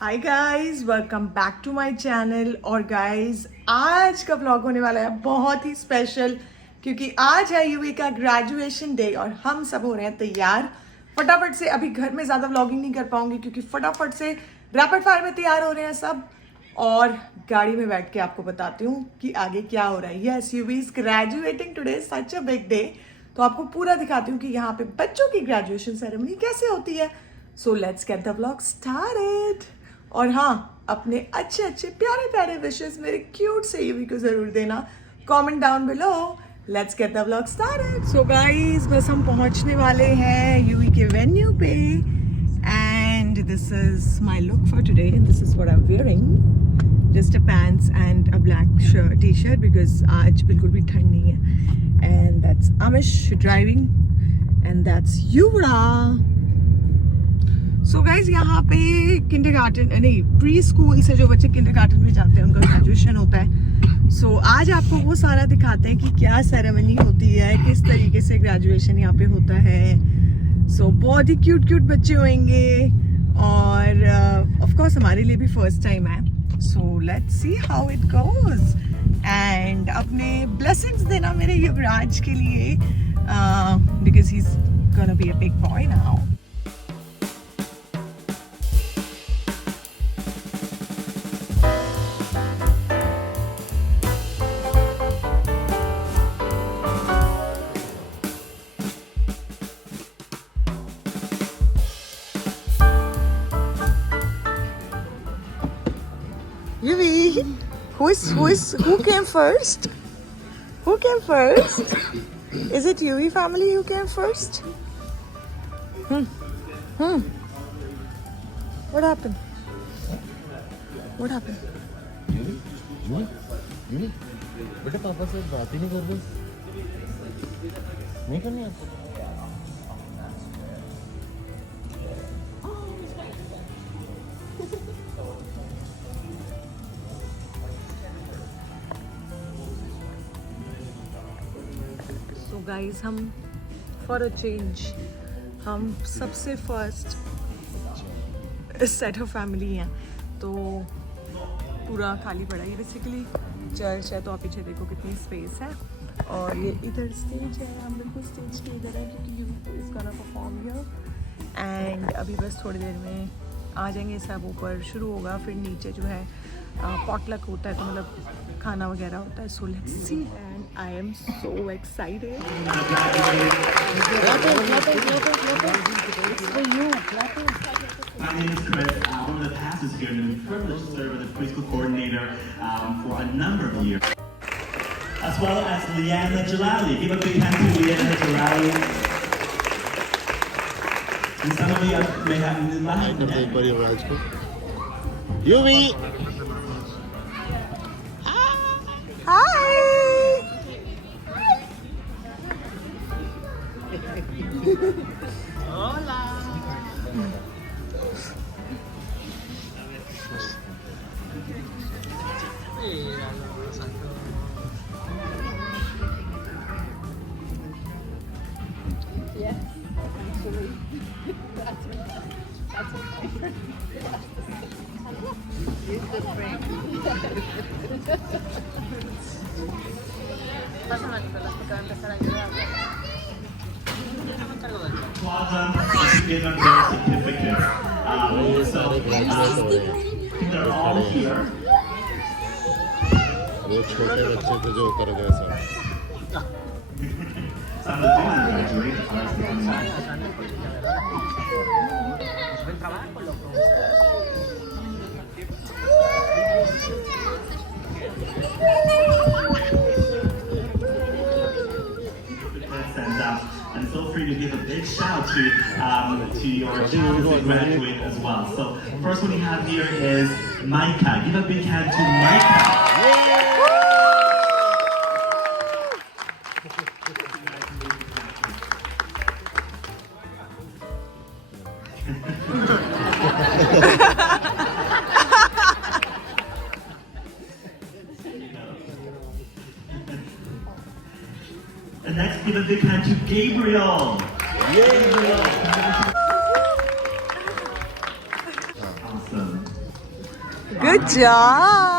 Hi guys, welcome back to my channel. और guys आज का व्लॉग होने वाला है बहुत ही स्पेशल, क्योंकि आज है यूवी का ग्रेजुएशन डे और हम सब हो रहे हैं तैयार। फटाफट से अभी घर में ज़्यादा व्लॉगिंग नहीं कर पाऊंगी क्योंकि फटाफट से रैपिड फायर में तैयार हो रहे हैं सब, और गाड़ी में बैठ के आपको बताती हूँ कि आगे क्या हो रहा है। Yes, UV is graduating today, such a big day. तो आपको पूरा दिखाती हूँ कि यहाँ पे बच्चों की ग्रेजुएशन सेरेमनी कैसे होती है। So let's get the vlog started. और हाँ, अपने अच्छे अच्छे प्यारे प्यारे विशेस मेरे क्यूट से यूवी को जरूर देना comment down below. Let's get the vlog started. So guys, बस हम पहुंचने वाले हैं यूवी के वेन्यू पे, and this is my look for today and this is what I am wearing, just a pants and a black T shirt because आज बिल्कुल भी ठंड नहीं है। And that's Amish driving and that's युवरा। सो गाइज, यहाँ पे किंडरगार्टन नहीं, प्री स्कूल से जो बच्चे किंडरगार्टन में जाते हैं उनका ग्रेजुएशन होता है। सो आज आपको वो सारा दिखाते हैं कि क्या सेरेमनी होती है, किस तरीके से ग्रेजुएशन यहाँ पे होता है। सो बहुत ही क्यूट क्यूट बच्चे होंगे और ऑफ कोर्स हमारे लिए भी फर्स्ट टाइम है। So let's see how it goes and अपने ब्लेसिंग्स देना मेरे युवराज के लिए because he is gonna be a big boy now. Yuvi, who came first? Who came first? Is it Yuvi family who came first? What happened? What happened? यूनी बेटा पापा से बात ही नहीं कर रहे, नहीं करनी आपको। So guys, हम for a change हम सबसे फर्स्ट सेट ऑफ फैमिली हैं, तो पूरा खाली पड़ा है। ये बेसिकली चर्च है, तो आप पीछे देखो कितनी स्पेस है। और ये इधर स्टेज है, हम बिल्कुल स्टेज के इधर है क्योंकि you is gonna perform here. And अभी बस थोड़ी देर में आ जाएंगे सब, ऊपर शुरू होगा, फिर नीचे जो है पॉटलक होता है, तो मतलब खाना वगैरह होता है। So let's see and I am so excited. My name is Chris. I'm one of the pastors here, and I'm privileged to serve as a preschool coordinator for a number of years. As well as Leanna Jalali. Give a big hand to Leanna Jalali. And some of you may have एक बार युवराज को UV hi. Plaza to give them their certificates. So they're all here. वो छोटे बच्चे थे जो कर गए sir. Some of the students graduate as far as the consent. And feel free to give a big shout to your child as they graduate as well. So first one we have here is Micah. Give a big hand to Micah. And next, give a big hand to Gabriel. Gabriel. Awesome. Good job.